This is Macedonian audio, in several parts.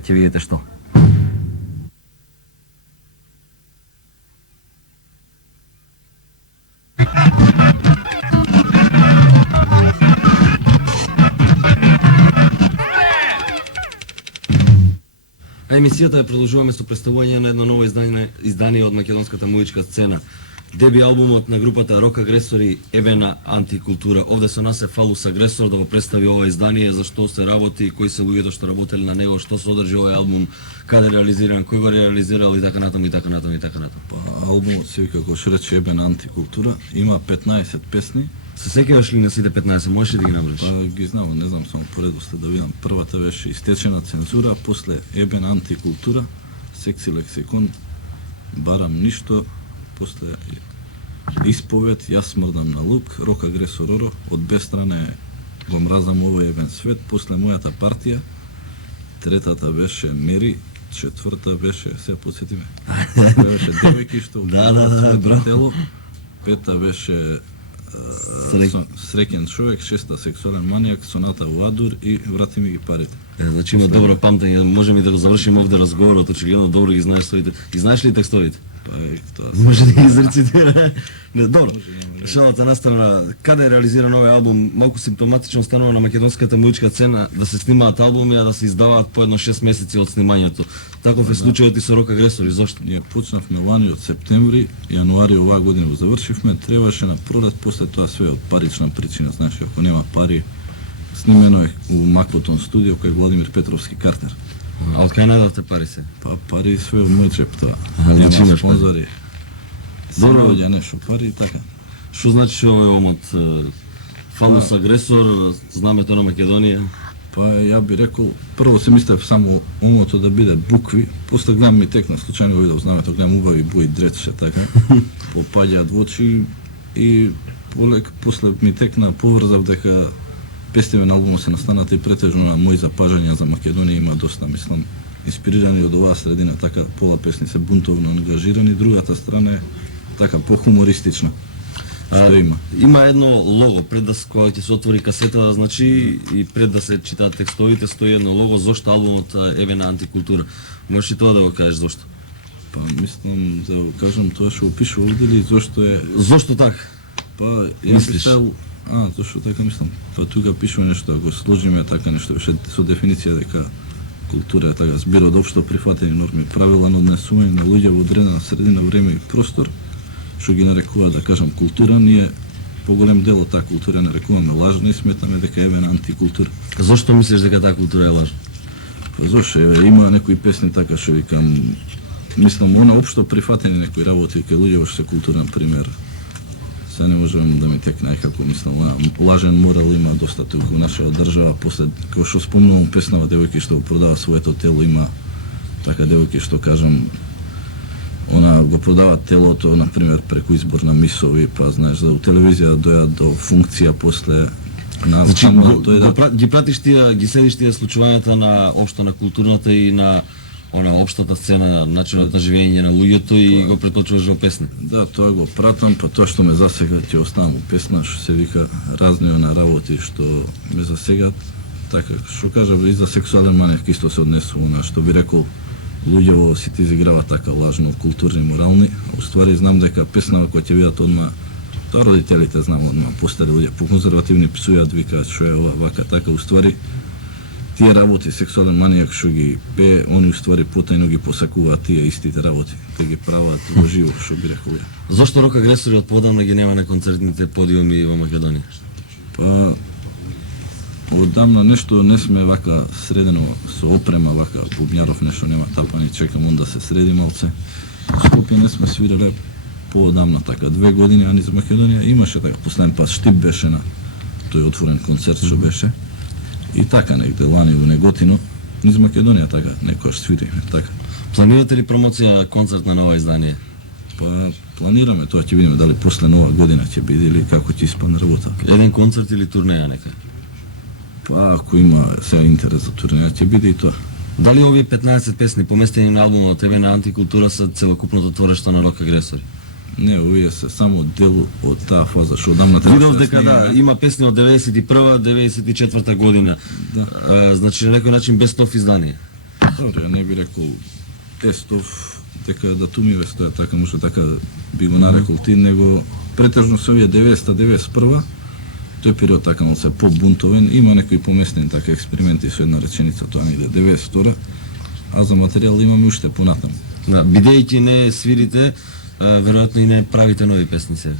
ќе видите што. Емисијата ја продолжуваме со представување на едно ново издание од македонската музичка сцена. Деби албумот на групата Рок Агресори Ебена Антикултура. Овде со нас е Фалус Агресор да го представи ова издание, за што се работи, кои се луѓето што работеле на него, што содржи овој албум, каде реализиран, кој го реализирал и така натаму и така натаму и така натаму. Албумот се вика, како што рече, Ебена Антикултура, има 15 песни. Се сеќаваш ли на сите 15? Можеш ли да ги наброиш? Ги знам, не знам само поредоста да видам. Првата беше Истечена цензура, после Ебена Антикултура, Секси лексикон, Барам ништо, после Исповед, Јас смрдам на лук, Рок Агресор Оро, од Бестране го мразам овој евен свет, после Мојата партија, третата беше Мери, четврта беше, се подсетиме, беше Девојки што да, тело, пета беше Среќен човек, шеста Сексуален манијак, Соната у Адур и Врати ми ги парите. Значи има добро памтење, можеме и да го завршиме овде разговорот, очигледно добро ги знаеш своите. Ги знаеш ли текстовите? Па и тоа. Може да ги изрецитира. Добро. Шалата на страна, каде е реализиран овој албум? Малку симптоматично станува на македонската музичка сцена да се снимаат албуми, а да се издаваат по едно 6 месеци од снимањето. Таков е случајот и со Рок Агресори. Зошто? Ние почнавме лани од септември, јануари оваа година го завршивме, требаше на пролет, после тоа све од парична причина, знаеш, ако нема пари, снимено е у Маквотон студио кај Владимир Петровски Картер. А од кај најдовте пари се? Па пари све од мој джеп тоа. Значи Нема имаш спонзори. Добро, ја нешто пари и така. Што значи овој омот? Фалус Агресор, знамето на Македонија? Па ја би рекол, прво се мислев само омото да биде букви, после гледам ми текна, случајно го видов знамето, гледам убави бои дречше така, попаѓаат во очи и после ми текна, поврзав дека песните на албумот се настанат и претежно на мои запажања за Македонија, има доста, мислам, инспирирани од оваа средина, така пола песни се бунтовно ангажирани, другата страна е така по-хумористична. Што има? Има едно лого пред да кога ќе се отвори касета, значи и пред да се читаат текстовите стои едно лого. Зошто албумот Ебена Антикултура? Можеш ли тоа да го кажеш зошто? Па мислам да го кажам тоа што опишу овде или зошто е. Зошто така? Па мислиш? Зошто така мислам. Па тука пишува нешто, ако сложиме така нешто беше со дефиниција дека култура е така збир од општо прифатени норми, правила на однесување на луѓе во одредена средина, време и простор, што ги нарекува, да кажам, култура. Ние поголем дел од таа култура нарекуваме лажна и сметаме дека е една антикултура. Зошто мислиш дека таа култура е лажна? Па зошто има некои песни така што викам, мислам она општо прифатени некои работи кај луѓе што се култура, на пример. Се не можам да ми текне некако, мислам, лажен морал има доста тука во нашава држава. После, како што спомнувам песнава Девојки што продава своето тело, има така девојки што кажам, она го продава телото, на пример, преку избор на мисови, па знаеш, за телевизија дојат до функција после на Значи, тој ги пратиш тие, ги следиш тие случувањата на општо на културната и на општата сцена, начинот на живење на луѓето и го преточуваш во песни. Да, тоа го пратам, па тоа што ме засега ќе оставам во песна, што се вика разни на работи што ме засегат. Така, што кажа, и за сексуален манијак исто се однесува на што би рекол луѓе сите изиграваат така лажно, културни, морални. Уствари знам дека песнава која ќе видат одма, тоа родителите знам одма, постари луѓе, по-конзервативни псујат, викаат што е ова, вака, така. Уствари тие работи, сексуален манијак што ги пее, они уствари потајно ги посакуваат тие истите работи, те ги прават во живо, што би рекол ја. Зошто Рок Агресори од подамна ги нема на концертните подиуми во Македонија? Па одамна нешто не сме вака средено со опрема, вака бубњаров нешто нема тапани, чекам он да се среди малце. Скопје не сме свирале поодамна така 2 години, а низ Македонија имаше така последен пат Штип беше на тој отворен концерт што беше. И така негде лани во Неготино, низ Македонија така некојаш свириме така. Планирате ли промоција концерт на ново издание? Па планираме тоа, ќе видиме дали после нова година ќе биде или како ќе испадне работа. Еден концерт или турнеја нека? Па ако има сега интерес за турнеја ќе биде и тоа. Дали овие 15 песни поместени на албумот Ебена Антикултура се целокупното творештво на Рок Агресори? Не, овие се само дел од таа фаза што одамна треба. Видов дека да, има песни од 91-94 година. Да. Значи на некој начин без тоф издание. Добре, ја не би рекол тестов, дека датумиве стоја така, може така би го нарекол ти, него претежно се овие 90-91, тој период така он се побунтовен, има некои поместени така експерименти со една реченица, тоа негде 92, а за материјал имаме уште понатаму. Да, бидејќи не свирите, веројатно и не правите нови песни себе.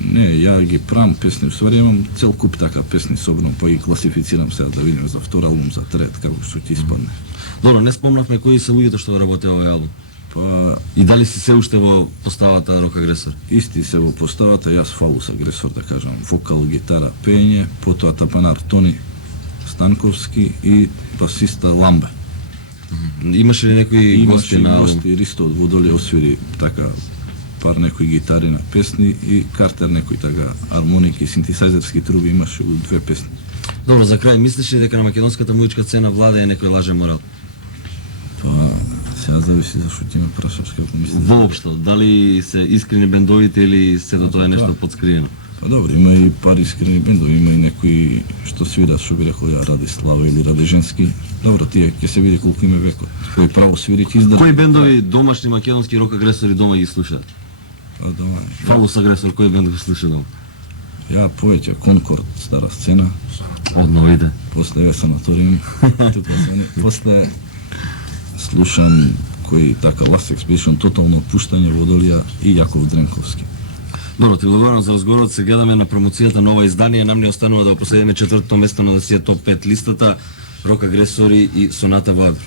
Не, ја ги правам песни, усвари имам цел куп така песни собрано, па ги класифицирам сега да видиме за втор албум, за трет, како што ќе испадне. Добро, не спомнавме кои се луѓето што го работеа овој албум. Па И дали си се уште во поставата Рок Агресор? исти се во поставата, јас Фалус Агресор, да кажам, вокал, гитара, пење, потоа тапанар Тони Станковски и басиста Ламбе. Имаше ли некои гости на албум? гости, Ристо од Водолија освири така пар некои гитари на песни и Картер некои така армоники, синтесайзерски труби имаше у две песни. Добро, за крај, мислиш ли дека на македонската музичка сцена владее некој лажен морал? Па сега зависи зашто ти ме прашаш како мислиш. Воопшто, дали се искрени бендовите или сето тоа е нешто Да. подскриено? Па добро, има и пар искрени бендови, има и некои што свират, што би рекол ја Ради Слава или Ради Женски. Добро, тие ќе се види колку име векот. Кој право свири ќе издржи. Кои бендови домашни македонски Рок Агресори дома ги слушаат? Па дома. Фалус Агресор, кој бенд го слуша дома? Ја повеќе Конкорд, стара сцена, Од новите. после е санаториум, тука звони. После слушам кои така Last Expedition, тотално пуштање Водолија и Јаков Дренковски. Добро, ти благодарам за разговорот. Се гледаме на промоцијата нова издание. Нам не останува да го проследиме четвртото место на да си е топ 5 листата. Рок Агресори и Соната во Адр.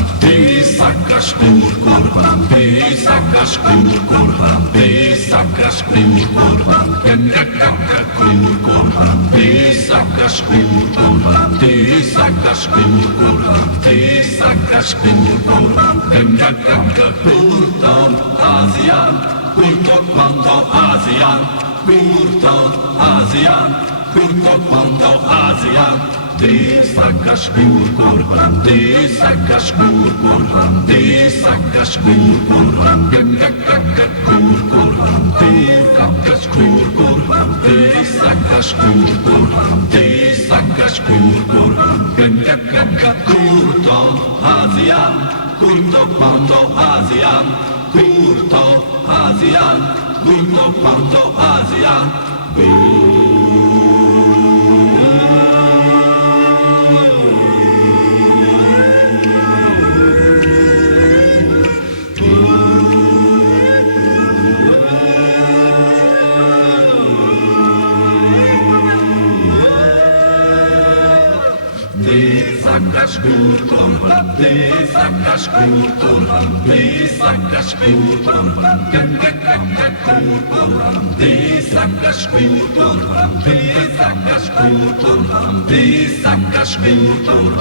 Ти сакаш кур, ти сакаш кур, ти сакаш кур, ти сакаш кур, ти сакаш кур, ти сакаш кур, куртон азиан, курто quanto азиан, куртон азиан, курто quanto азиан. Ти сакаш кур, ти сакаш кур, ти сакаш кур, ти сакаш кур, ти сакаш кур, ти сакаш кур, куртон азиан, курто quanto азиан, курто азиан, курто quanto азиан. Sacas kultur, ti sacas kultur, ti sacas kultur, ti sacas kultur, ti sacas kultur, ti sacas kultur.